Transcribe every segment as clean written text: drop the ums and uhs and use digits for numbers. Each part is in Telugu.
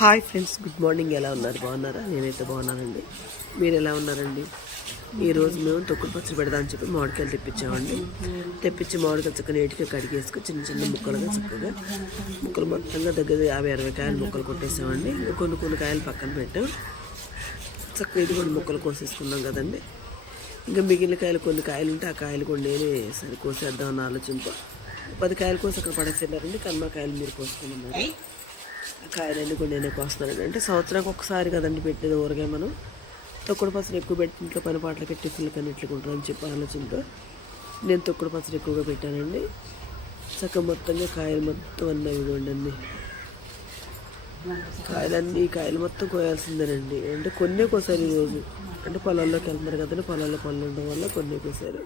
Hi friends, good morning. ఎలా ఉన్నారు? బాగున్నారా? నేనైతే బాగున్నానండి. మీరు ఎలా ఉన్నారండి? ఈరోజు మేము తొక్కుడు పచ్చడి పెడదామని చెప్పి మామిడికాయలు తెప్పించామండి. తెప్పించి మామిడికాయలు చక్కగా నీట్గా కడిగేసుకుని చిన్న చిన్న ముక్కలుగా చక్కగా ముక్కలు మొత్తంగా దగ్గర 50-60 కాయలు ముక్కలు కొట్టేసామండి. కొన్ని కాయలు పక్కన పెట్టాం. చక్కగా ఇది కూడా ముక్కలు కోసేసుకున్నాం కదండి. ఇంకా మిగిలిన కాయలు కొన్ని కాయలు ఉంటే ఆ కాయలు కూడా నేనే సరి కోసేద్దామని ఆలోచనతో 10 కాయలు కోసి అక్కడ పడేసేళ్ళారండి. కన్మకాయలు మీరు కోసుకున్నారు. కాయలన్నీ కూడా నేనే కోస్తున్నానండి. అంటే సంవత్సరానికి ఒకసారి కదండి పెట్టేది ఊరగాయ. మనం తొక్కుడు పచ్చడి ఎక్కువ పెట్టి ఇంట్లో పని పాటలకి టిఫిన్లు కన్నిట్లకి ఉంటుందని చెప్పి ఆలోచనతో నేను తొక్కుడు పచ్చడి ఎక్కువగా పెట్టానండి. చక్కగా మొత్తంగా కాయలు మొత్తం అన్నీ ఇవ్వండి. కాయలు మొత్తం కోయాల్సిందేనండి. అంటే కొన్నే కోసారు ఈరోజు. అంటే పొలాల్లోకి వెళ్తున్నారు కదండి, పొలాల్లో పనులు ఉండడం వల్ల కొన్నే కోసారు.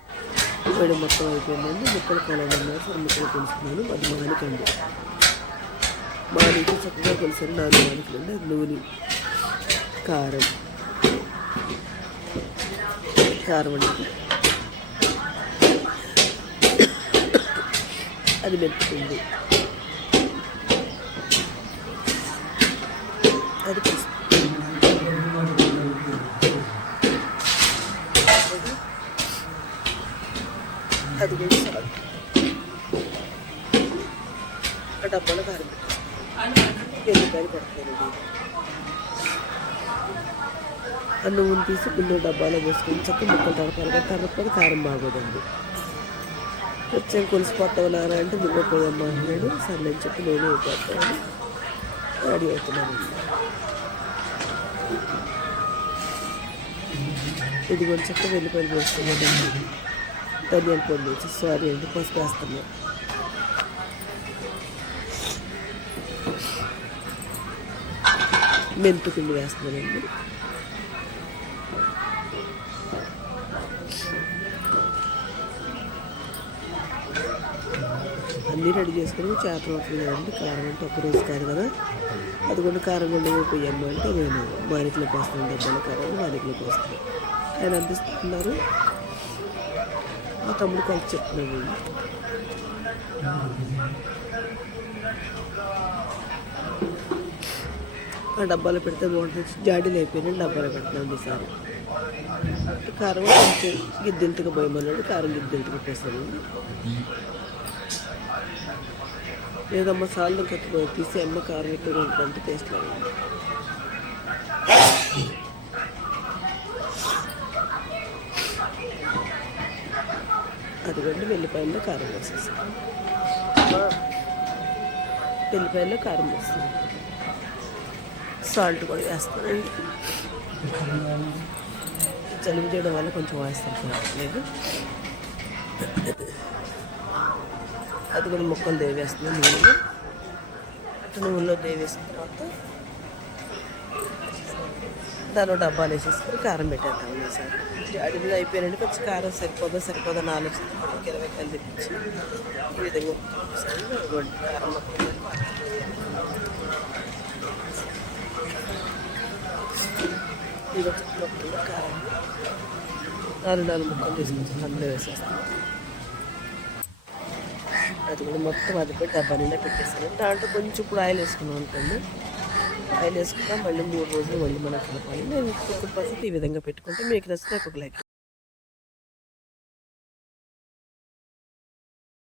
వేడి మొత్తం అయిపోయిందండి. ముక్కలు పొలాలు ఉన్నారు, సరే ముక్కలు తెలుసుకున్నాను. అది మానికండి, మానికి చక్కగా కొలిసారు. 4 మానికలు అండి. అది నూనె, కారం అండి, అది మెత్తుకుంది, అది పసుపు, అది కూడా సాల్ట్, ఆ డబ్బాలో కారం ఎల్లిపాయలు పడతానండి. ఆ నూనె తీసి పిల్లలు డబ్బాలో వేసుకొని చక్కగా ముక్కలు తడపాలి. తడపకపోతే కారం బాగోదండి. కొంచెం కొలిసిపోతావు నారా అంటే నువ్వే పోయమ్మా అన్నాడు. సర్లే అని చెప్పి నేనే అయిపోతాను, రెడీ అవుతున్నానండి. ఇది కొంచెం చక్కగా వెల్లిపాయలు వేస్తున్నానండి. ధనియాల పొడి వేసి సారీ అండి, పసుపు వేస్తున్నాను. మెంతుపిండి వేస్తున్నానండి. అన్నీ రెడీ చేసుకుని చేపలు అవుతుంది కదండి. కారం అంటే ఒక్కరోజు కాదు కదా, అది కూడా కారం కొండ పోయమ్మ అంటే నేను మానికలోకి వస్తాను. డబ్బాల కారాన్ని మానికలోకి వస్తాను. ఆయన అందిస్తున్నారు. మా తమ్ముడు కలిసి చెప్తున్నాను. ఆ డబ్బాలో పెడితే బాగుంటుంది. జాడీలు అయిపోయినాయి, డబ్బాలో పెడుతున్నాం ఈసారి. కారం కొంచెం గిద్దెంతగా పోయమన్నాడు. కారం గిద్దెంతగా పోసానండి. లేదమ్మ సార్లు కట్టుకోవాలి తీసి అమ్మ కారం ఎక్కువగా ఉంటుందంటే టేస్ట్ లాగండి. అదిగోండి వెల్లిపాయల్లో కారం వేసేసాను. వెల్లిపాయల్లో కారం వేస్తాను, సాల్ట్ కూడా వేస్తానండి. జలుబు చేయడం వల్ల కొంచెం వేస్తాను లేదు. అది కూడా ముక్కలు దేవేస్తున్నాను. నూనెలో దేవేసిన తర్వాత దానిలో డబ్బాలు వేసేసుకొని కారం పెట్టేద్దాం. సార్ అడిగిన అయిపోయినండి. కొంచెం కారం సరిపోదా అని ఆలోచన 20 కాయలు తెప్పించి ఈ విధంగా కారం మొత్తం ఇది మొత్తంగా కారం 4 ముక్కలు తీసుకొచ్చి అందులో వేసేస్తాను. అది కూడా మొత్తం అది కూడా డబ్బా నిండా పెట్టేస్తాను. దాంట్లో కొంచెం ఇప్పుడు ఆయిల్ వేసుకున్నాం అనుకోండి. ఆయిల్ వేసుకుంటాం. మళ్ళీ 3 రోజులు మళ్ళీ మనం కలపాలి. నేను తొక్కుడు పచ్చడి ఈ విధంగా పెట్టుకుంటే మీకు నచ్చితే ఒక లైక్.